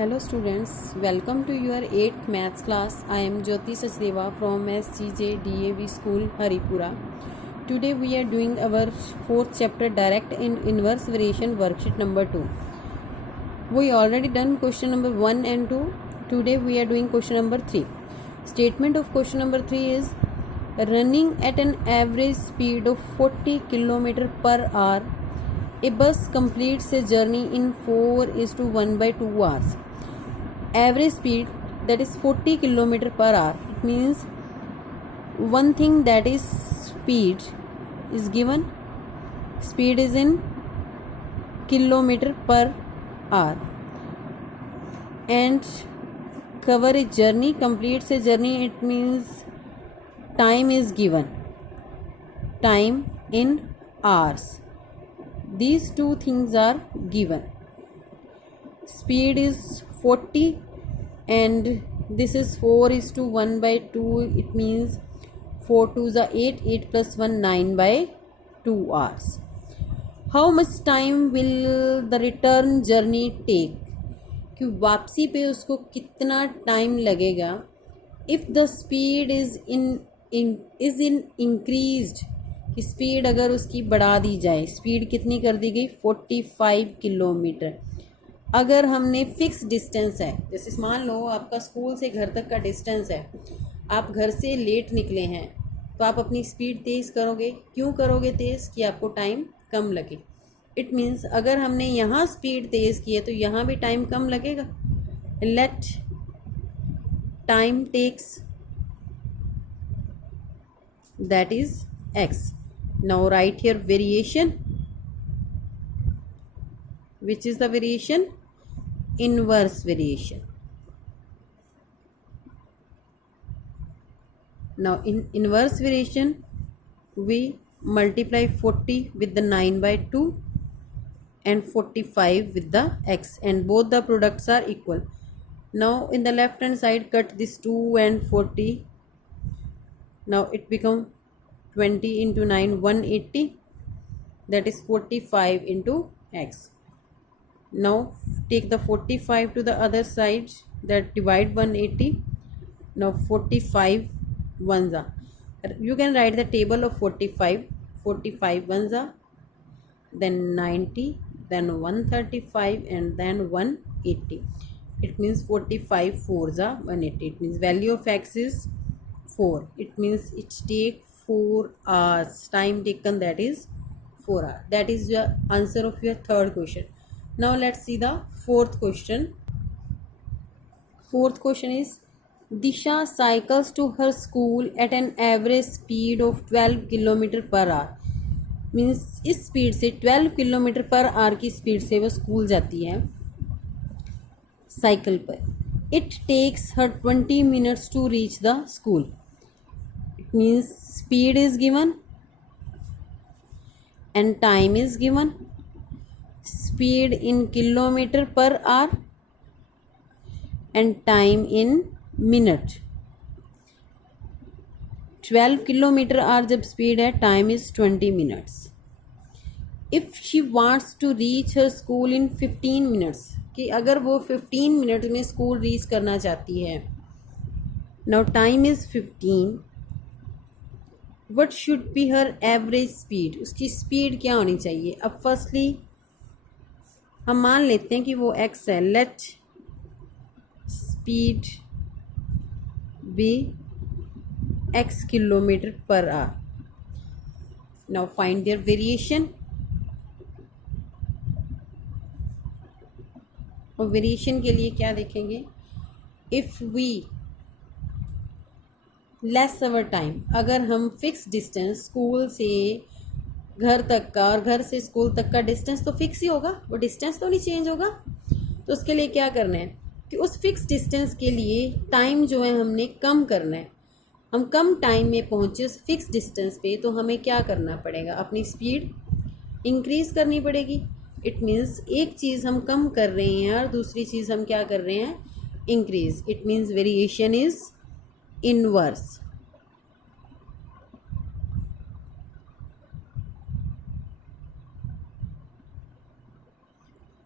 Hello students, welcome to your 8th maths class. I am Jyoti Sachdeva from SCJ DAV School, Haripura. Today we are doing our 4th chapter direct and inverse variation worksheet number 2. We already done question number 1 and 2. Today we are doing question number 3. Statement of question number 3 is running at an average speed of 40 km per hour. A bus completes a journey in 4:1/2 hours. Average speed, that is 40 km per hour. It means one thing, that is speed is given. Speed is in kilometer per hour, and cover a journey, completes a journey. It means time is given, time in hours. These two things are given. Speed is 40 and this is 4:1/2. It means 4 2s are 8, 8 plus 1 9/2 hours. How much time will the return journey take? कि वापसी पे उसको कितना time लगेगा. If the speed is in increased, कि speed अगर उसकी बढ़ा दी जाए, स्पीड कितनी कर दी गई 45 किलोमीटर. अगर हमने फिक्स डिस्टेंस है, जैसे मान लो आपका स्कूल से घर तक का डिस्टेंस है, आप घर से लेट निकले हैं, तो आप अपनी स्पीड तेज़ करोगे. क्यों करोगे तेज़? कि आपको टाइम कम लगे. इट मीन्स अगर हमने यहाँ स्पीड तेज़ की है तो यहाँ भी टाइम कम लगेगा. Let time takes, that is x. Now write here variation. Which is the variation? Inverse variation. Now in inverse variation we multiply 40 with the 9/2 and 45 with the x, and both the products are equal. Now in the left hand side cut this 2 and 40. Now it become 20 into 9 180, that is 45 into x. Now take the 45 to the other side, that divide 180. Now 45 ones are, you can write the table of 45 ones are, then 90, then 135 and then 180. It means 45 fours are 180. It means value of x is 4. It means it take 4 hours. Time taken, that is 4 hours. That is your answer of your third question. Now let's see the fourth question. Fourth question is Disha cycles to her school at an average speed of 12 km per hour. Means इस speed से 12 kilometre per our की speed से वो school जाती है cycle पर. It takes her 20 minutes to reach the school. It means speed is given and time is given. Speed in kilometre per hour and time in minute. 12 kilometre hour जब speed है, time is 20 minutes. If she wants to reach her school in 15 minutes, कि अगर वो 15 minute में school reach करना चाहती है. Now time is 15. What should be her average speed? उसकी स्पीड क्या होनी चाहिए? अब फर्स्टली हम मान लेते हैं कि वो x है. Let speed be x kilometre per hour. Now find there variation. और वेरिएशन के लिए क्या देखेंगे? If we less our time, अगर हम फिक्स डिस्टेंस स्कूल से घर तक का और घर से स्कूल तक का डिस्टेंस तो फिक्स ही होगा, वो डिस्टेंस तो नहीं चेंज होगा. तो उसके लिए क्या करना है कि उस फिक्स डिस्टेंस के लिए टाइम जो है हमने कम करना है. हम कम टाइम में पहुँचे उस फिक्स डिस्टेंस पे, तो हमें क्या करना पड़ेगा? अपनी स्पीड इंक्रीज़ करनी पड़ेगी. इट मीन्स एक चीज़ हम कम कर रहे हैं और दूसरी चीज़ हम क्या कर रहे हैं? Increase. It means variation is inverse.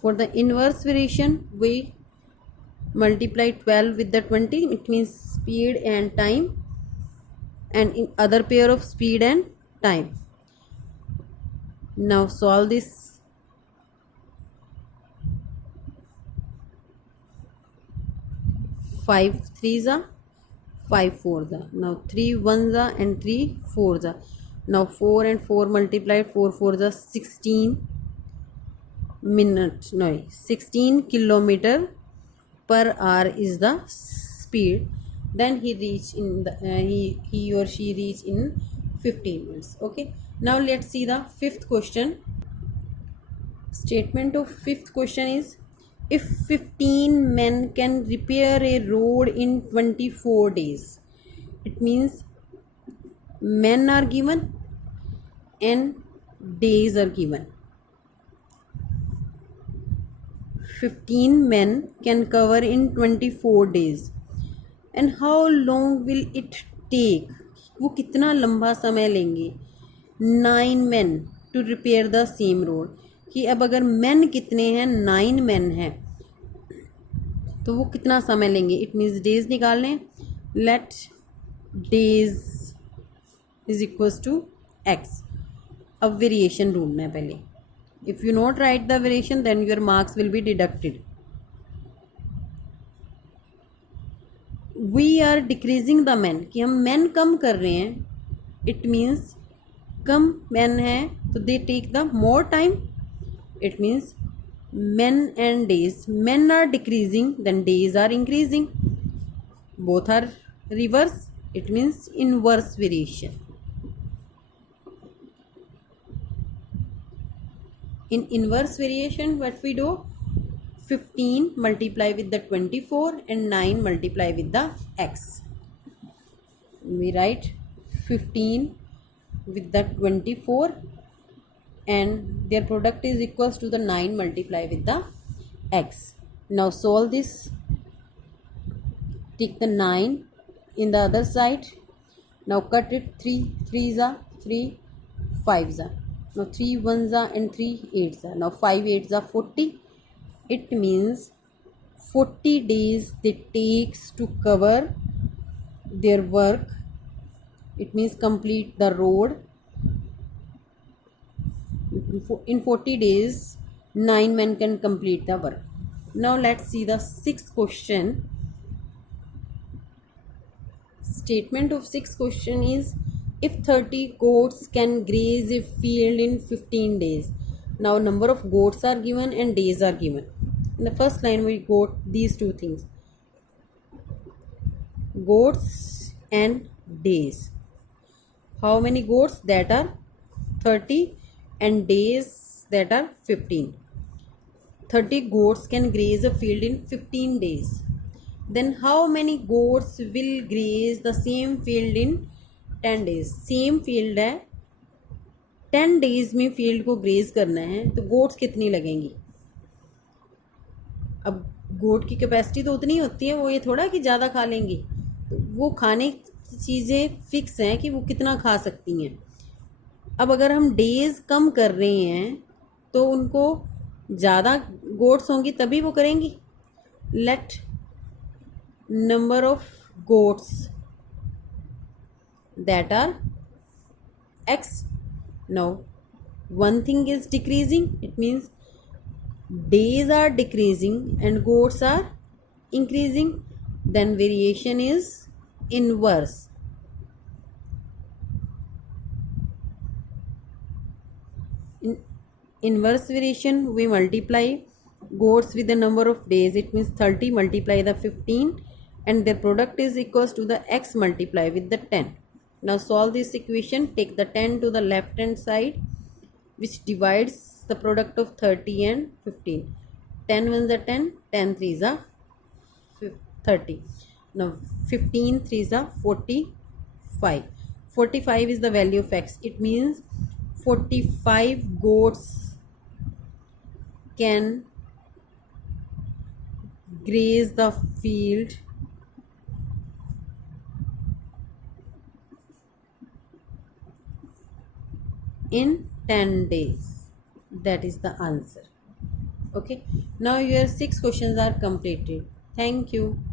For the inverse variation, we multiply 12 with the 20, it means speed and time, and in other pair of speed and time. Now solve this. 5 3s are 5 4s are, now 3 1s are and 3 4s are. Now 4 and 4 multiplied, 4 4s are 16 minutes, no 16 kilometer per hour is the speed. Then he reach in the he or she reach in 15 minutes. Okay, now let's see the fifth question. Statement of fifth question is, if 15 men can repair a road in 24 days, it means men are given and days are given. 15 men can cover in 24 days, and how long will it take, वो कितना लंबा समय लेंगे 9 men to repair the same road, कि अब अगर men कितने हैं 9 men हैं तो वो कितना समय लेंगे. इट मीन्स डेज निकालने. Let days is equals to x. अब वेरिएशन ढूंढना है पहले. If you not write the variation then your marks will be deducted. We are decreasing the man, कि हम मैन कम कर रहे हैं. इट मीन्स कम मैन है तो they take the more time. It means men and days, men are decreasing then days are increasing. Both are reverse, it means inverse variation. In inverse variation what we do, 15 multiply with the 24 and 9 multiply with the x. We write 15 with the 24 and their product is equals to the 9 multiply with the x. Now solve this. Take the 9 in the other side. Now cut it. 3 3s are 3 5s are. Now 3 1s are and 3 8s are. Now 5 8s are 40. It means 40 days they takes to cover their work. It means complete the road. In 40 days 9 men can complete the work. Now let's see the sixth question. Statement of sixth question is, if 30 goats can graze a field in 15 days. Now number of goats are given and days are given. In the first line we got these two things, goats and days. How many goats? That are 30 and days that are 15. 30 goats can graze a field in 15 days. Then how many goats will graze the same field in 10 days? Same field है, 10 days में field को graze करना है तो goats कितनी लगेंगी. अब goat की कैपेसिटी तो उतनी होती है, वो ये थोड़ा कि ज़्यादा खा लेंगी. तो वो खाने की चीज़ें फिक्स हैं कि वो कितना खा सकती हैं. अब अगर हम डेज कम कर रहे हैं तो उनको ज़्यादा गोट्स होंगी तभी वो करेंगी. Let number of goats that are x. Now one thing is decreasing, it means days are decreasing and goats are increasing. Then variation is inverse. Inverse variation we multiply goats with the number of days. It means 30 multiply the 15 and their product is equals to the x multiply with the 10. Now solve this equation. Take the 10 to the left hand side, which divides the product of 30 and 15. 10 ones are 10, 10 threes are 30. Now 15 threes are 45. 45 is the value of x. It means 45 goats can graze the field in 10 days. That is the answer. Okay, now your 6 questions are completed. Thank you.